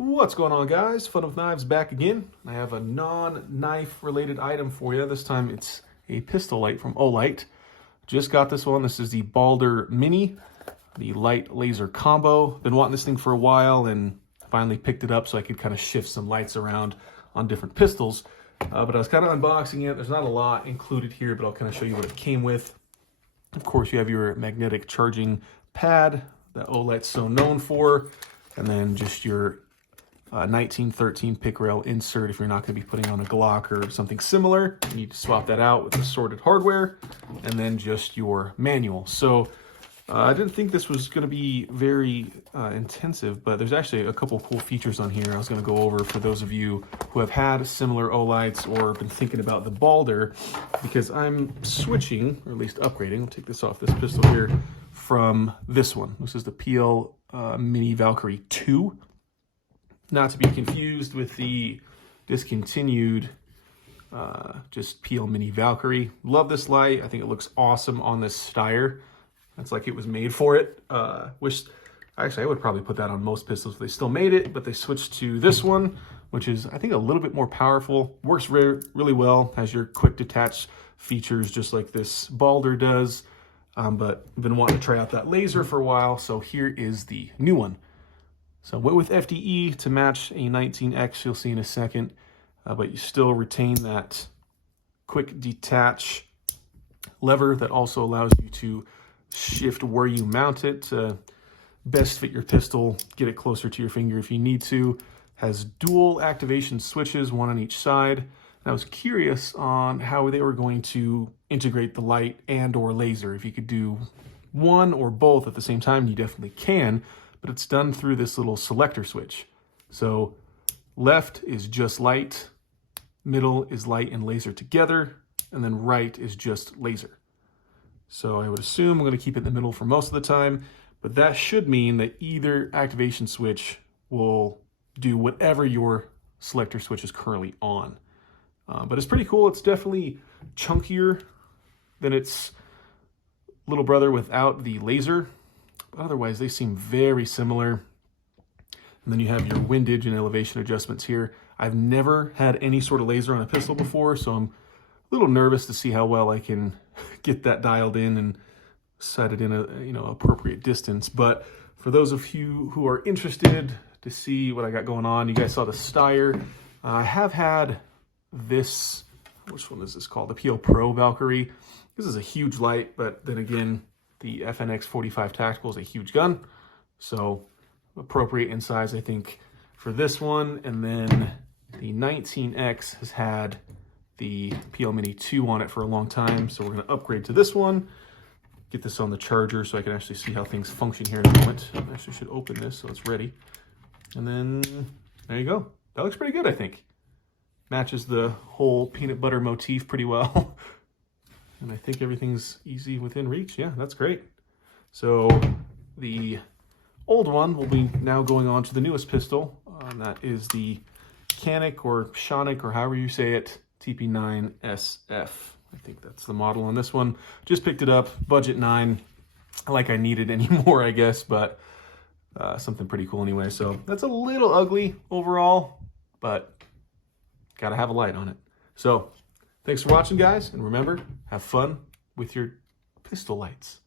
What's going on, guys? Fun with Knives back again. I have a non-knife related item for you. This time it's a pistol light from Olight. Just got this one. This is the Baldr Mini, the light laser combo. Been wanting this thing for a while and finally picked it up so I could kind of shift some lights around on different pistols. But I was kind of unboxing it. There's not a lot included here, but I'll kind of show you what it came with. Of course, you have your magnetic charging pad that Olight's so known for, and then just your 1913 pick rail insert if you're not going to be putting on a Glock or something similar. You need to swap that out with assorted hardware, and then just your manual. So I didn't think this was going to be very intensive, but there's actually a couple cool features on here I was going to go over for those of you who have had similar Olights or been thinking about the Baldr, because I'm switching, or at least upgrading. I'll take this off this pistol here from this one. This is the PL Mini Valkyrie 2. Not to be confused with the discontinued just PL Mini Valkyrie. Love this light. I think it looks awesome on this Steyr. It's like it was made for it. Actually, I would probably put that on most pistols if they still made it, but they switched to this one, which is, I think, a little bit more powerful. Works really well. Has your quick detach features just like this Baldr does. But I've been wanting to try out that laser for a while, so here is the new one. So went with FDE to match a 19X, you'll see in a second, but you still retain that quick detach lever that also allows you to shift where you mount it to best fit your pistol, get it closer to your finger if you need to. Has dual activation switches, one on each side. And I was curious on how they were going to integrate the light and or laser. If you could do one or both at the same time, you definitely can. But it's done through this little selector switch. So left is just light, middle is light and laser together, and then right is just laser. So I would assume I'm going to keep it in the middle for most of the time, but that should mean that either activation switch will do whatever your selector switch is currently on. But it's pretty cool. It's definitely chunkier than its little brother without the laser. Otherwise, they seem very similar. And then you have your windage and elevation adjustments here. I've never had any sort of laser on a pistol before, so I'm a little nervous to see how well I can get that dialed in and set it in a appropriate distance. But for those of you who are interested to see what I got going on, you guys saw the Steyr. I have had this, which one is this called? The PL Pro Valkyrie. This is a huge light, but then again, the FNX 45 Tactical is a huge gun, so appropriate in size, I think, for this one. And then the 19X has had the PL Mini 2 on it for a long time, so we're going to upgrade to this one, get this on the charger so I can actually see how things function here in a moment. I actually should open this so it's ready. And then there you go. That looks pretty good, I think. Matches the whole peanut butter motif pretty well. And I think everything's easy within reach. Yeah, that's great. So the old one will be now going on to the newest pistol. That is the Canic or Shonic, or however you say it, TP9SF. I think that's the model on this one. Just picked it up, budget 9. Like I needed any more, I guess, but something pretty cool anyway. So that's a little ugly overall, but gotta have a light on it. So thanks for watching, guys, and remember, have fun with your pistol lights.